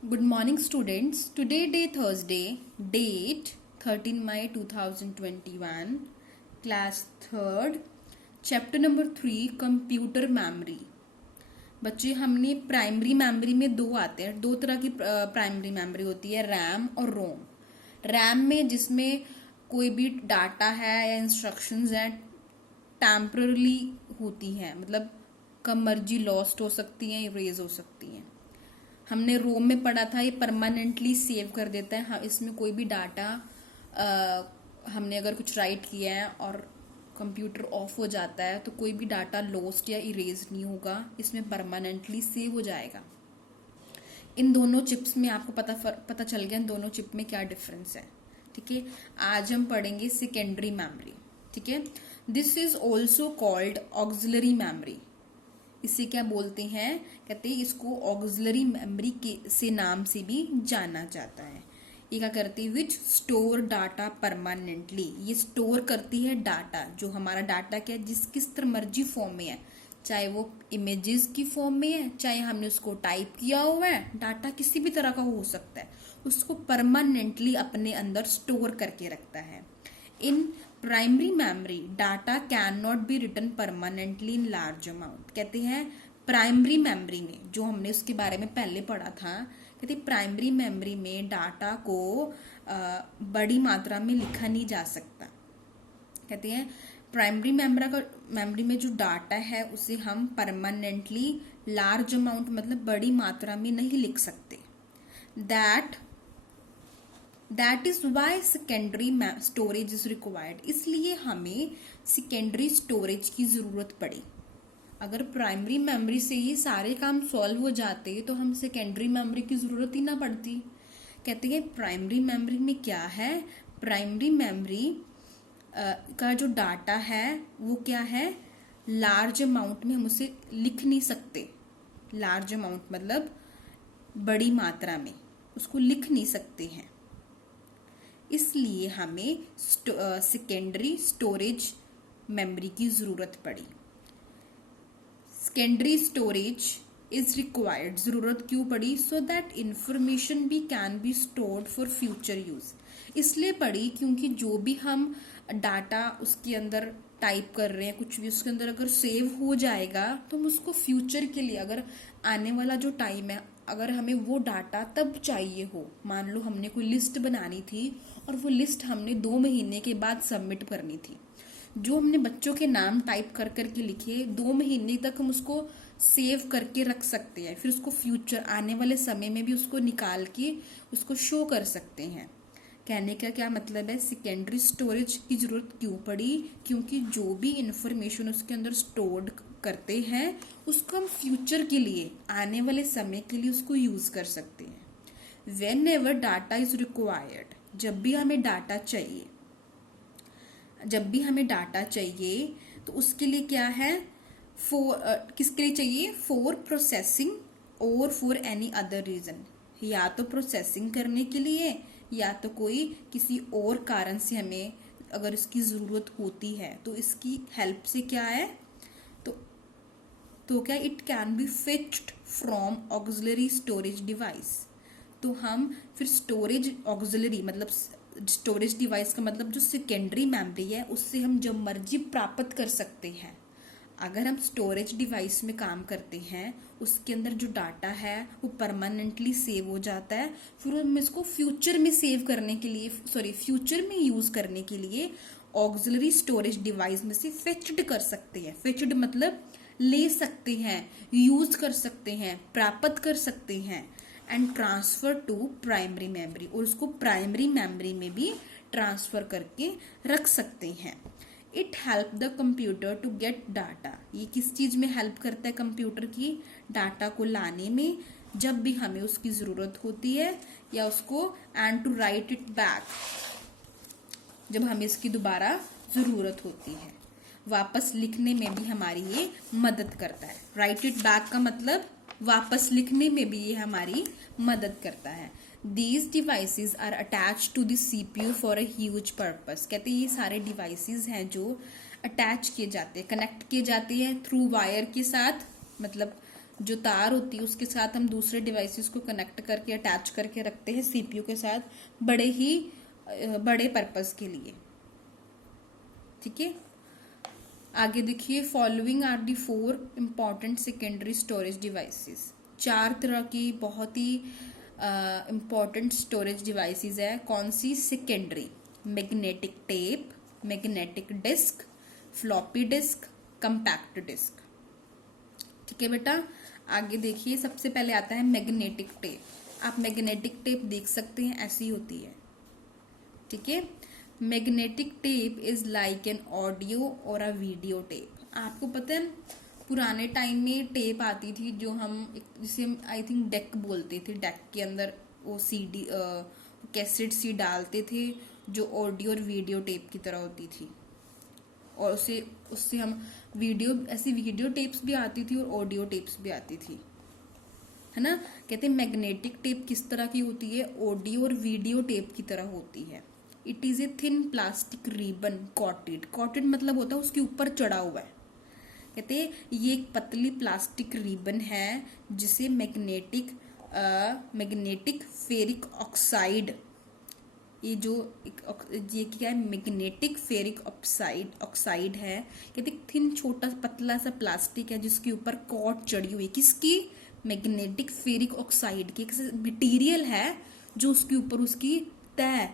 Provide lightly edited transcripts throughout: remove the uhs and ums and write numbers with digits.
Good morning, students. Today, day Thursday, date 13 May 2021, class 3rd, chapter number 3, computer memory. बच्चे हमने primary memory में दो आते हैं, दो तरह की प्राइमरी मेमोरी होती है, रैम और रोम. रैम में जिसमें कोई भी डाटा है या इंस्ट्रक्शंस हैं टेम्परली होती हैं, मतलब कब मर्जी लॉस्ट हो सकती हैं, इरेज हो सकती हैं. हमने रोम में पढ़ा था ये परमानेंटली सेव कर देता है. हाँ, इसमें कोई भी डाटा हमने अगर कुछ राइट किया है और कंप्यूटर ऑफ हो जाता है तो कोई भी डाटा लॉस्ट या इरेज नहीं होगा, इसमें परमानेंटली सेव हो जाएगा. इन दोनों चिप्स में आपको पता चल गया इन दोनों चिप में क्या डिफरेंस है. ठीक है, आज हम पढ़ेंगे सेकेंडरी मेमोरी. ठीक है, this is also called auxiliary memory. इसे क्या बोलते हैं, कहते हैं इसको ऑक्सिलरी मेमोरी के से नाम से भी जाना जाता है. ये क्या करती है, विच स्टोर डाटा परमानेंटली. ये स्टोर करती है डाटा, जो हमारा डाटा क्या है, किस तरह मर्जी फॉर्म में है, चाहे वो इमेजेस की फॉर्म में है, चाहे हमने उसको टाइप किया हुआ है, डाटा किसी भी तरह का हो सकता है, उसको परमानेंटली अपने अंदर स्टोर करके रखता है. In primary memory data can not be written permanently in large amount. कहते हैं प्राइमरी मेमोरी में, जो हमने उसके बारे में पहले पढ़ा था, कहते हैं प्राइमरी मेमोरी में डाटा को बड़ी मात्रा में लिखा नहीं जा सकता. कहते हैं प्राइमरी मेमोरी में जो डाटा है उसे हम परमानेंटली लार्ज अमाउंट मतलब बड़ी मात्रा में नहीं लिख सकते. That is why secondary storage is required. इसलिए हमें सेकेंडरी स्टोरेज की जरूरत पड़ी. अगर प्राइमरी मेमोरी से ही सारे काम सॉल्व हो जाते तो हम सेकेंडरी मेमोरी की जरूरत ही ना पड़ती. कहते हैं प्राइमरी मेमोरी में क्या है, प्राइमरी मेमोरी का जो डाटा है वो क्या है, लार्ज अमाउंट में हम उसे लिख नहीं सकते. लार्ज अमाउंट मतलब बड़ी मात्रा में उसको लिख नहीं सकते हैं. इसलिए हमें सेकेंडरी स्टोरेज मेमोरी की जरूरत पड़ी. Secondary storage is required. जरूरत क्यों पड़ी, सो दैट इंफॉर्मेशन भी can be stored for future use. इसलिए पड़ी क्योंकि जो भी हम डाटा उसके अंदर टाइप कर रहे हैं, कुछ भी उसके अंदर अगर सेव हो जाएगा तो हम उसको फ्यूचर के लिए, अगर आने वाला जो टाइम है, अगर हमें वो डाटा तब चाहिए हो, मान लो हमने कोई लिस्ट बनानी थी और वो लिस्ट हमने 2 महीने के बाद सबमिट करनी थी, जो हमने बच्चों के नाम टाइप कर करके लिखे 2 महीने तक हम उसको सेव करके रख सकते हैं, फिर उसको फ्यूचर आने वाले समय में भी उसको निकाल के उसको शो कर सकते हैं. कहने का क्या मतलब है, सेकेंडरी स्टोरेज की जरूरत क्यों पड़ी, क्योंकि जो भी इंफॉर्मेशन उसके अंदर स्टोर्ड करते हैं उसको हम फ्यूचर के लिए, आने वाले समय के लिए उसको यूज कर सकते हैं. When ever data is required, जब भी हमें डाटा चाहिए तो उसके लिए क्या है, किसके लिए चाहिए, फॉर प्रोसेसिंग और फॉर एनी अदर रीजन. या तो प्रोसेसिंग करने के लिए या तो कोई किसी और कारण से हमें अगर इसकी जरूरत होती है तो इसकी हेल्प से क्या है, तो क्या it can be fetched from auxiliary storage device. तो हम फिर स्टोरेज ऑक्सिलरी मतलब स्टोरेज डिवाइस का मतलब जो सेकेंडरी मेमोरी है उससे हम जब मर्जी प्राप्त कर सकते हैं. अगर हम स्टोरेज डिवाइस में काम करते हैं उसके अंदर जो डाटा है वो परमानेंटली सेव हो जाता है, फिर हम इसको फ्यूचर में सेव करने के लिए, फ्यूचर में यूज करने के लिए ऑक्सिलरी स्टोरेज डिवाइस में से फेच्ड कर सकते हैं. फेच्ड मतलब ले सकते हैं, यूज कर सकते हैं, प्राप्त कर सकते हैं. And transfer to primary memory, और उसको प्राइमरी मेमोरी में भी ट्रांसफर करके रख सकते हैं. It help the computer to get data. ये किस चीज में हेल्प करता है कंप्यूटर की, डाटा को लाने में जब भी हमें उसकी जरूरत होती है, या उसको and to write it back जब हमें इसकी दोबारा जरूरत होती है. वापस लिखने में भी हमारी ये मदद करता है. राइट इट बैक का मतलब वापस लिखने में भी ये हमारी मदद करता है. These devices are attached to the CPU for a huge purpose. कहते हैं ये सारे डिवाइसेस हैं जो अटैच किए जाते हैं, कनेक्ट किए जाते हैं थ्रू वायर के साथ, मतलब जो तार होती है उसके साथ हम दूसरे डिवाइसेस को कनेक्ट करके अटैच करके रखते हैं सीपीयू के साथ, बड़े पर्पस के लिए। ठीक है, आगे देखिए, following are the 4 important secondary storage devices. 4 तरह की बहुत ही इम्पॉर्टेंट स्टोरेज डिवाइसेस है। कौन सी? Secondary, magnetic tape, magnetic disk, floppy disk, compact disk. ठीक है बेटा, आगे देखिए, सबसे पहले आता है मैग्नेटिक टेप। आप मैग्नेटिक टेप देख सकते हैं, ऐसी होती है। ठीक है, magnetic tape is like an audio और अ वीडियो टेप। आपको पता है पुराने टाइम में टेप आती थी जो जिसे हम आई थिंक डेक बोलते थे। डेक के अंदर वो सीडी कैसेट सी डालते थे जो ऑडियो और वीडियो टेप की तरह होती थी, और उससे हम ऐसी वीडियो टेप्स भी आती थी और ऑडियो टेप्स भी आती थी, है ना। कहते हैं मैग्नेटिक टेप किस तरह की होती है? ऑडियो और वीडियो टेप की तरह होती है। It is a thin plastic ribbon coated. Coated मतलब होता है उसके ऊपर चढ़ा हुआ है। कहते हैं ये एक पतली प्लास्टिक रिबन है जिसे मैग्नेटिक फेरिक ऑक्साइड, ये क्या है? मैग्नेटिक फेरिक ऑक्साइड है। कहते थिन छोटा पतला सा प्लास्टिक है जिसके ऊपर कॉट चढ़ी हुई है। किसकी? मैग्नेटिक फेरिक ऑक्साइड की मटेरियल है जो उसके ऊपर उसकी तह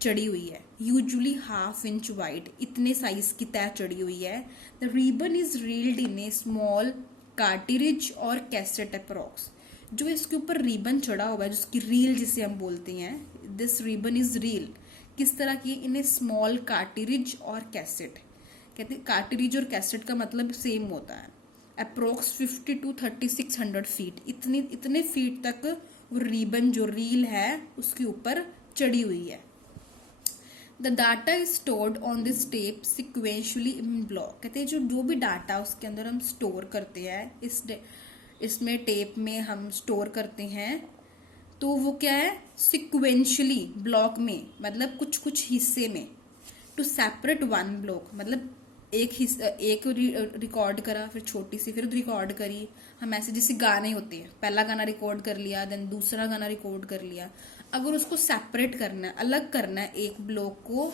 चढ़ी हुई है। यूजुअली 1/2 इंच वाइड, इतने साइज की तह चढ़ी हुई है। The ribbon is reeled in a small cartridge और कैसेट अप्रॉक्स। जो इसके ऊपर रिबन चढ़ा हुआ है, जिसकी रील जिसे हम बोलते हैं, दिस रिबन इज रील। किस तरह की? इन ए स्मॉल कार्टिरिज और कैसेट। कहते हैं कार्टिरिज और कैसेट का मतलब सेम होता है। अप्रोक्स 50 to 3600 फीट, इतने फीट तक वो रिबन जो रील है उसके ऊपर चढ़ी हुई है। The data is stored on this tape sequentially in block. कहते हैं जो भी डाटा उसके अंदर हम स्टोर करते हैं, इसमें टेप में हम स्टोर करते हैं, तो वो क्या है? सिक्वेंशली, ब्लॉक में, मतलब कुछ कुछ हिस्से में। टू सेपरेट वन ब्लॉक, मतलब एक रिकॉर्ड करा, फिर छोटी सी फिर रिकॉर्ड करी। हम ऐसे जैसे गाने होते हैं, पहला गाना रिकॉर्ड कर लिया, देन दूसरा गाना रिकॉर्ड कर लिया। अगर उसको सेपरेट करना है, अलग करना है एक ब्लॉक को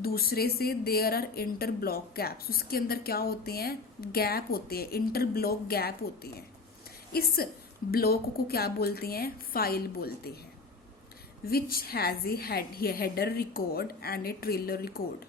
दूसरे से, there are inter block gaps. उसके अंदर क्या होते हैं? गैप होते हैं, इंटर ब्लॉक गैप होते हैं। इस ब्लॉक को क्या बोलते हैं? फाइल बोलते हैं। Which has a header record and A trailer record.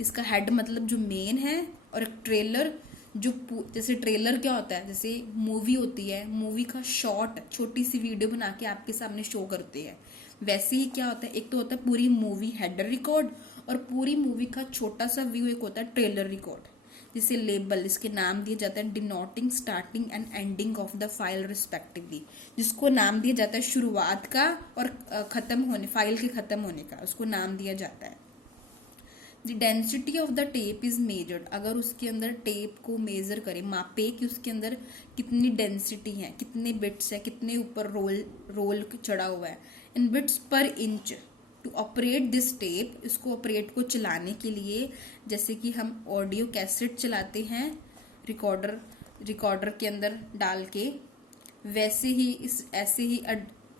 इसका हेड मतलब जो मेन है, और एक ट्रेलर जो जैसे ट्रेलर क्या होता है? जैसे मूवी होती है, मूवी का शॉर्ट छोटी सी वीडियो बना के आपके सामने शो करते हैं, वैसे ही क्या होता है? एक तो होता है पूरी मूवी हेडर रिकॉर्ड, और पूरी मूवी का छोटा सा व्यू एक होता है ट्रेलर रिकॉर्ड। जिसे लेबल, इसके नाम दिया जाता है denoting starting and ending of the file respectively. जिसको नाम दिया जाता है शुरुआत का और फाइल के खत्म होने का, उसको नाम दिया जाता है। The density of the tape is measured. अगर उसके अंदर टेप को मेजर करें, मापे कि उसके अंदर कितनी डेंसिटी है, कितने बिट्स है, कितने ऊपर रोल चढ़ा हुआ है, in bits per inch. To operate this tape, इसको ऑपरेट को चलाने के लिए, जैसे कि हम ऑडियो कैसेट चलाते हैं रिकॉर्डर के अंदर डाल के, वैसे ही ऐसे ही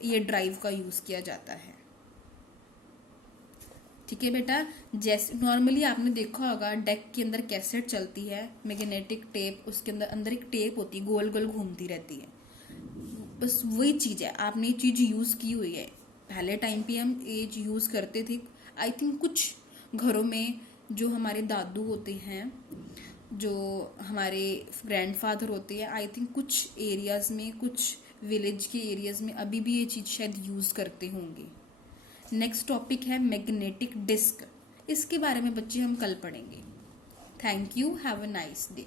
ये ड्राइव का यूज किया जाता है। ठीक है बेटा, जैसे नॉर्मली आपने देखा होगा डेक के अंदर कैसेट चलती है, मैग्नेटिक टेप, उसके अंदर एक टेप होती है, गोल गोल घूमती रहती है। बस वही चीज है, आपने ये चीज यूज की हुई है। पहले टाइम पे हम ये यूज करते थे। आई थिंक कुछ घरों में जो हमारे दादू होते हैं, जो हमारे ग्रैंडफादर होते हैं, आई थिंक कुछ एरियाज में, कुछ विलेज के एरियाज में अभी भी ये चीज शायद यूज करते होंगे। नेक्स्ट टॉपिक है मैग्नेटिक डिस्क। इसके बारे में बच्चे हम कल पढ़ेंगे। Thank you, have a nice day.